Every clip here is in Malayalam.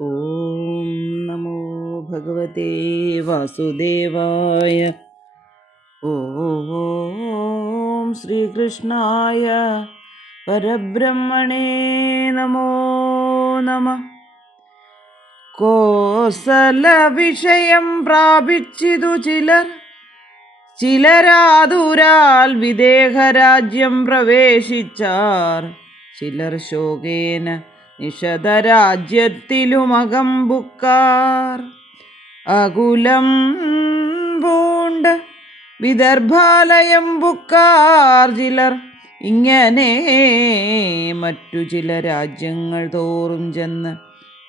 ഓം നമോ ഭഗവതേ വാസുദേവായ ഓം ശ്രീകൃഷ്ണായ പരബ്രഹ്മണേ നമോ നമ കോസല വിഷയം പ്രാപിച്ചിതു ചിലർ ചിലരാതുരാൽ വിദേഹരാജ്യം പ്രവേശിച്ചാർ. ചിലർ ശോകേന നിഷധരാജ്യത്തിലുമകമ്പുക്കാർ അകുലം പൂണ്ട് വിദർഭാലയം ബുക്കാർ ചിലർ ഇങ്ങനെ മറ്റു ചില രാജ്യങ്ങൾ തോറും ചെന്ന്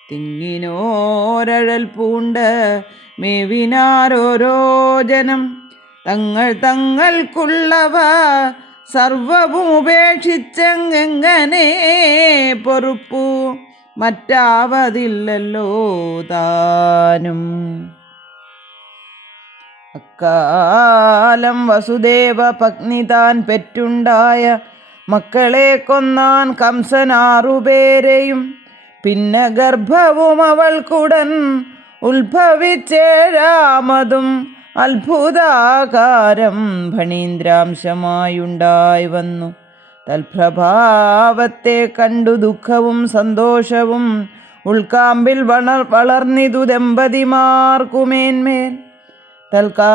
തിങ്ങിനോരഴൽ പൂണ്ട് മേവിനാരോരോ ജനം തങ്ങൾ തങ്ങൾക്കുള്ളവ സർവവും ഉപേക്ഷിച്ചെങ്ങനെ പൊറുപ്പു? മറ്റാവതില്ലല്ലോ താനും. അക്കാലം വസുദേവ പത്നി താൻ പെറ്റുണ്ടായ മക്കളെ കൊന്നാൻ കംസനാറുപേരെയും പിന്നെ ഗർഭവും അവൾക്കുടൻ ഉത്ഭവിച്ചേഴാമതും അത്ഭുതാകാരം ഫണീന്ദ്രാംശമായുണ്ടായി വന്നു. തൽപ്രഭാവത്തെ കണ്ടു ദുഃഖവും സന്തോഷവും ഉൾക്കാമ്പിൽ വളർ വളർന്നിതു ദമ്പതിമാർക്കുമേന്മേൽ. തൽക്കാലേ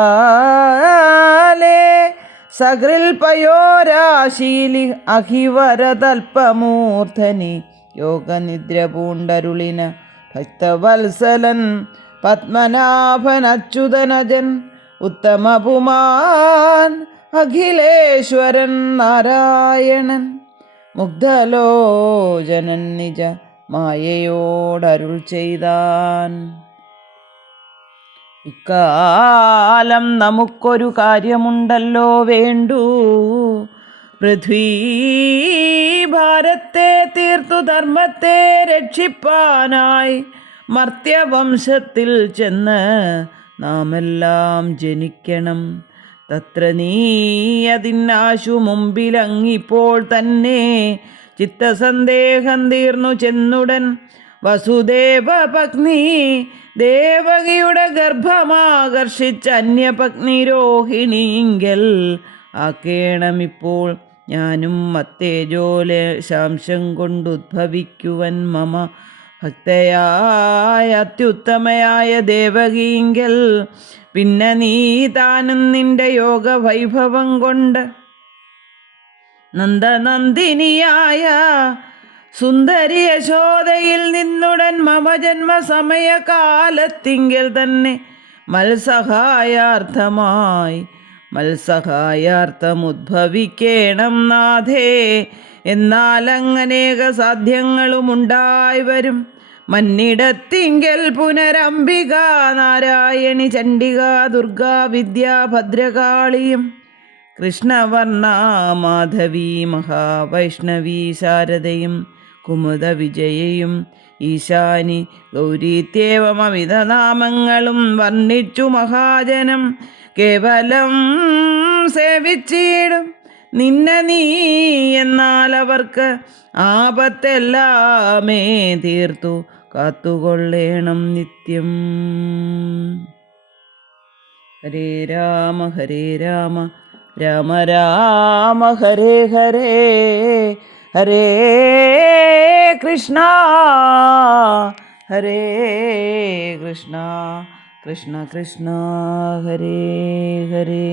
സകൃൽ പയോരാശീലി അഹിവരതൽപമൂർധനി യോഗനിദ്ര പൂണ്ടരുളിന ഭക്തവത്സലൻ പത്മനാഭൻ അച്യുതനജൻ ഉത്തമപുമാൻ അഖിലേശ്വരൻ നാരായണൻ മുഗ്ധലോചനൻ നിജ മായയോടരുൾ ചെയ്താൻ. ഇക്കാലം നമുക്കൊരു കാര്യമുണ്ടല്ലോ വേണ്ടു. പൃഥ്വീ ഭാരത്തെ തീർത്തു ധർമ്മത്തെ രക്ഷിപ്പാനായി മർത്യവംശത്തിൽ ചെന്ന് നാമെല്ലാം ജനിക്കണം. തത്ര നീ അതിനാശു മുമ്പിലങ്ങിപ്പോൾ തന്നെ ചിത്തസന്ദേഹം തീർന്നു ചെന്നുടൻ. വസുദേവ പത്നി ദേവകിയുടെ ഗർഭമാകർഷിച്ച അന്യപത്നി രോഹിണിയെങ്കിൽ ആക്കേണമിപ്പോൾ ഞാനും മത്തേജോലെ ശാംശം കൊണ്ടുദ്ഭവിക്കുവൻ മമ. ഭക്തയായ അത്യുത്തമയായ ദേവകീങ്കൽ പിന്നെ നീ താനും നിന്റെ യോഗ വൈഭവം കൊണ്ട് നന്ദനന്ദിനിയായ സുന്ദരി യശോദയിൽ നിന്നുടൻ മമ ജന്മ സമയകാലത്തിങ്കൽ തന്നെ മത്സഹായാർത്ഥമായി മത്സഹായാർത്ഥം ഉദ്ഭവിക്കേണം നാഥേ. എന്നാൽ അങ്ങനേക സാധ്യങ്ങളും ഉണ്ടായി വരും. മന്നിടത്തിങ്കൽ പുനരംബിക നാരായണി ചണ്ഡിക ദുർഗാ വിദ്യ ഭദ്രകാളിയും കൃഷ്ണവർണ മാധവി മഹാവൈഷ്ണവി ശാരദയും കുമുദ വിജയയും ഈശാനി ഗൗരീത്യേവമവിധ നാമങ്ങളും വർണിച്ചു മഹാജനം. കേവലം സേവിച്ചിടും. നിന്നെ നീ എന്നാൽ അവർക്ക് ആപത്തെല്ലാമേ തീർത്തു. കാത്തുകൊള്ളേണം നിത്യം. ഹരേ രാമ ഹരേ രാമ. രാമ രാമ ഹരേ ഹരേ. ഹരേ കൃഷ്ണ. ഹരേ കൃഷ്ണ. കൃഷ്ണ കൃഷ്ണ ഹരേ ഹരേ